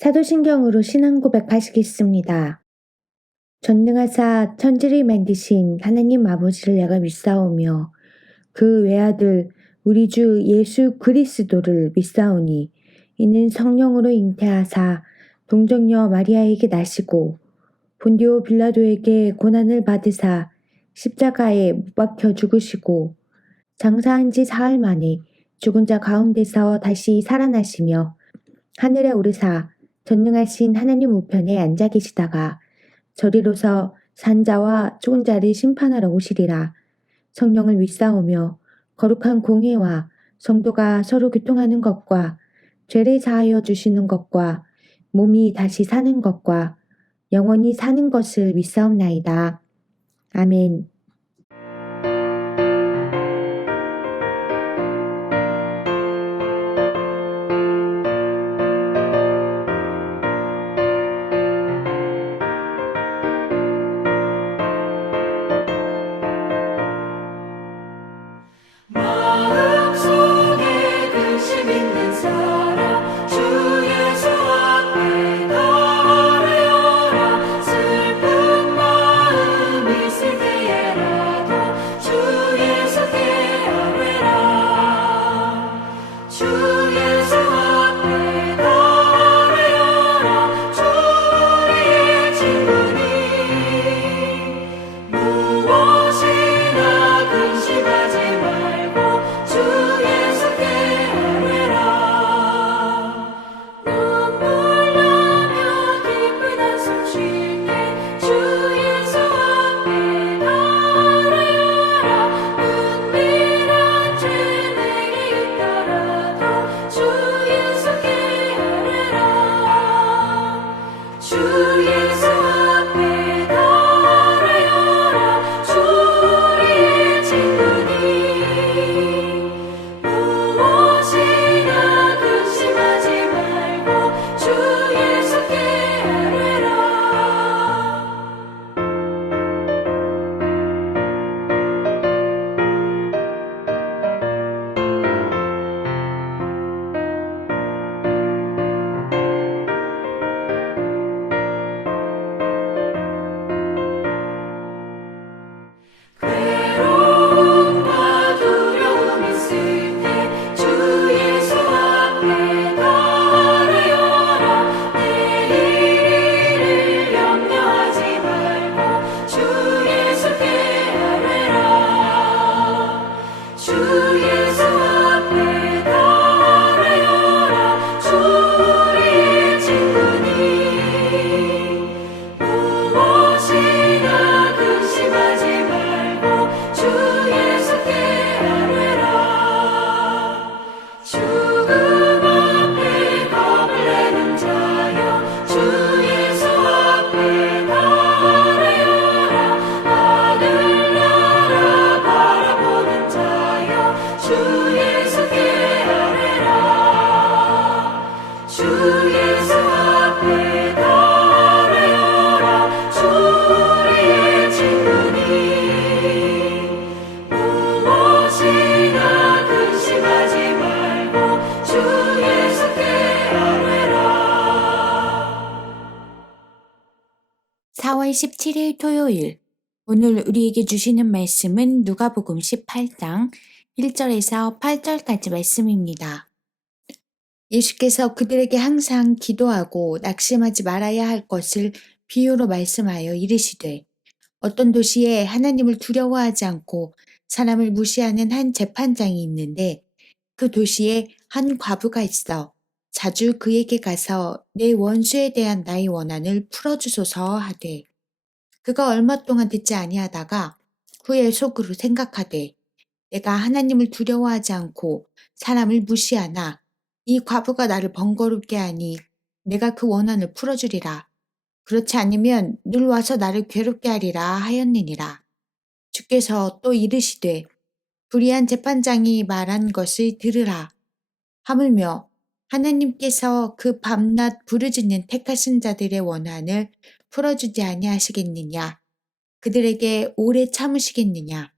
사도신경으로 신앙 고백하시겠습니다. 전능하사 천지를 만드신 하나님 아버지를 내가 믿사오며 그 외아들 우리 주 예수 그리스도를 믿사오니 이는 성령으로 잉태하사 동정녀 마리아에게 나시고 본디오 빌라도에게 고난을 받으사 십자가에 못 박혀 죽으시고 장사한 지 사흘 만에 죽은 자 가운데서 다시 살아나시며 하늘에 오르사 전능하신 하나님 우편에 앉아 계시다가 저리로서 산자와 죽은 자를 심판하러 오시리라. 성령을 믿사오며 거룩한 공회와 성도가 서로 교통하는 것과 죄를 사하여 주시는 것과 몸이 다시 사는 것과 영원히 사는 것을 믿사옵나이다. 아멘. 마음속에 근심 있는 사람 주 예수 앞에 달아여라. 슬픈 마음 있을 때에라도 주 예수께 아뢰라. 주 예수 앞에 달아여라. 주 우리의 친구니 무엇이나 근심하지 말고 주 예수께 아뢰라. 눈물 나며 기쁜 한숨 쉴 때 주 예수 앞에 달아여라. 은밀한 죄 내게 있더라도 주 예수께 아뢰라. 주 예수 앞에 달아여라. 주 우리의 친구니 무엇이나 근심하지 말고 주 예수께 아뢰라. 괴로움과 두려움 있을 때 주 예수 앞에 달아여라. 내일 일을 염려하지 말고 주 예수께 아뢰라. 주 예수 앞에 달아여라. 주 우리의 친구니 무엇이나 근심하지 말고 주 예수께 아뢰라. 죽음 앞에 겁을 내는 자여 주 예수 앞에 달아여라. 하늘나라 바라보는 자여 주 예수께 아뢰라. 주 예수 앞에 달아여라. 주 우리의 친구니 무엇이나 근심하지 말고 주 예수께 아뢰라. 4월 17일 토요일. 오늘 우리에게 주시는 말씀은 누가복음 18장 1절에서 8절까지 말씀입니다. 예수께서 그들에게 항상 기도하고 낙심하지 말아야 할 것을 비유로 말씀하여 이르시되 어떤 도시에 하나님을 두려워하지 않고 사람을 무시하는 한 재판장이 있는데 그 도시에 한 과부가 있어 자주 그에게 가서 내 원수에 대한 나의 원한을 풀어주소서 하되 그가 얼마 동안 듣지 아니하다가 후에 속으로 생각하되 내가 하나님을 두려워하지 않고 사람을 무시하나 이 과부가 나를 번거롭게 하니 내가 그 원한을 풀어주리라. 그렇지 않으면 늘 와서 나를 괴롭게 하리라 하였느니라. 주께서 또 이르시되 불의한 재판장이 말한 것을 들으라. 하물며 하나님께서 그 밤낮 부르짖는 택하신 자들의 원한을 풀어주지 아니하시겠느냐? 그들에게 오래 참으시겠느냐?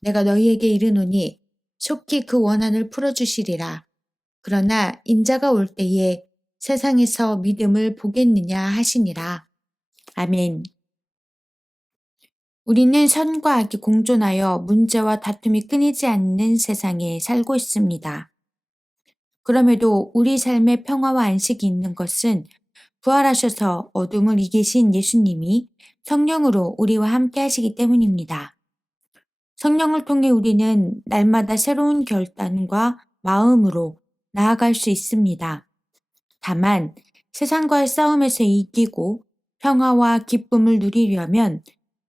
내가 너희에게 이르노니 속히 그 원한을 풀어주시리라. 그러나 인자가 올 때에 세상에서 믿음을 보겠느냐 하시니라. 아멘. 우리는 선과 악이 공존하여 문제와 다툼이 끊이지 않는 세상에 살고 있습니다. 그럼에도 우리 삶에 평화와 안식이 있는 것은 부활하셔서 어둠을 이기신 예수님이 성령으로 우리와 함께 하시기 때문입니다. 성령을 통해 우리는 날마다 새로운 결단과 마음으로 나아갈 수 있습니다. 다만 세상과의 싸움에서 이기고 평화와 기쁨을 누리려면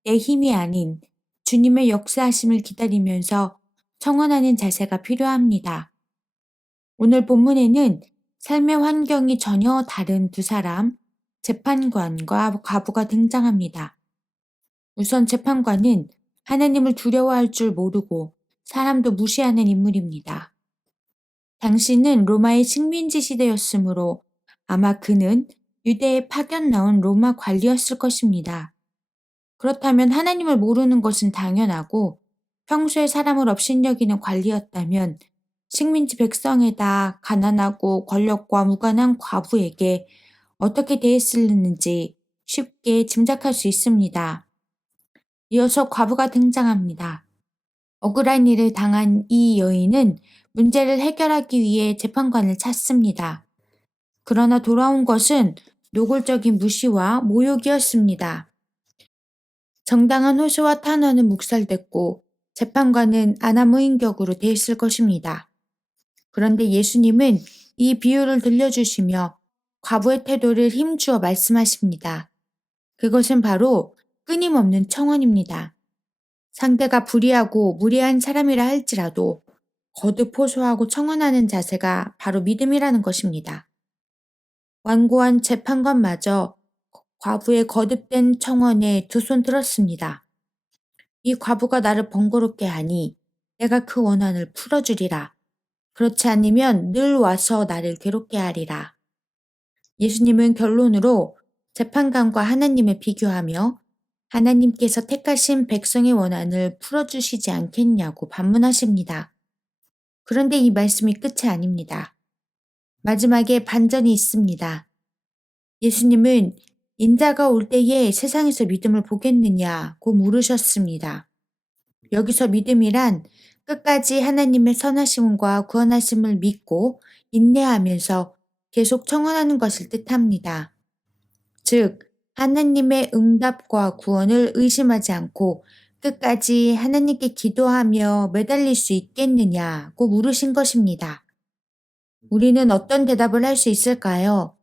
내 힘이 아닌 주님의 역사하심을 기다리면서 청원하는 자세가 필요합니다. 오늘 본문에는 삶의 환경이 전혀 다른 두 사람, 재판관과 과부가 등장합니다. 우선 재판관은 하나님을 두려워할 줄 모르고 사람도 무시하는 인물입니다. 당시는 로마의 식민지 시대였으므로 아마 그는 유대에 파견 나온 로마 관리였을 것입니다. 그렇다면 하나님을 모르는 것은 당연하고 평소에 사람을 업신여기는 관리였다면 식민지 백성에다 가난하고 권력과 무관한 과부에게 어떻게 대했을는지 쉽게 짐작할 수 있습니다. 이어서 과부가 등장합니다. 억울한 일을 당한 이 여인은 문제를 해결하기 위해 재판관을 찾습니다. 그러나 돌아온 것은 노골적인 무시와 모욕이었습니다. 정당한 호소와 탄원은 묵살됐고 재판관은 아나무인격으로 대했을 것입니다. 그런데 예수님은 이 비유를 들려주시며 과부의 태도를 힘주어 말씀하십니다. 그것은 바로 끊임없는 청원입니다. 상대가 불의하고 무례한 사람이라 할지라도 거듭 호소하고 청원하는 자세가 바로 믿음이라는 것입니다. 완고한 재판관마저 과부의 거듭된 청원에 두 손 들었습니다. 이 과부가 나를 번거롭게 하니 내가 그 원한을 풀어주리라. 그렇지 않으면 늘 와서 나를 괴롭게 하리라. 예수님은 결론으로 재판관과 하나님을 비교하며 하나님께서 택하신 백성의 원한을 풀어주시지 않겠냐고 반문하십니다. 그런데 이 말씀이 끝이 아닙니다. 마지막에 반전이 있습니다. 예수님은 인자가 올 때에 세상에서 믿음을 보겠느냐고 물으셨습니다. 여기서 믿음이란 끝까지 하나님의 선하심과 구원하심을 믿고 인내하면서 계속 청원하는 것을 뜻합니다. 즉, 하나님의 응답과 구원을 의심하지 않고 끝까지 하나님께 기도하며 매달릴 수 있겠느냐고 물으신 것입니다. 우리는 어떤 대답을 할 수 있을까요?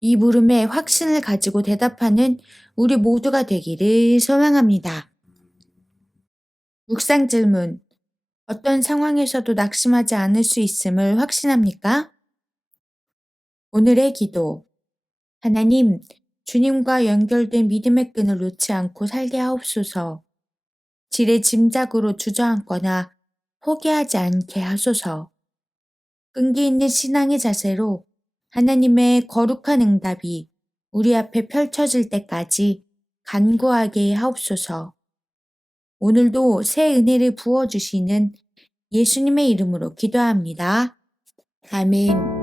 이 물음에 확신을 가지고 대답하는 우리 모두가 되기를 소망합니다. 묵상 질문. 어떤 상황에서도 낙심하지 않을 수 있음을 확신합니까? 오늘의 기도. 하나님, 주님과 연결된 믿음의 끈을 놓지 않고 살게 하옵소서. 지레 짐작으로 주저앉거나 포기하지 않게 하소서. 끈기 있는 신앙의 자세로 하나님의 거룩한 응답이 우리 앞에 펼쳐질 때까지 간구하게 하옵소서. 오늘도 새 은혜를 부어주시는 예수님의 이름으로 기도합니다. 아멘.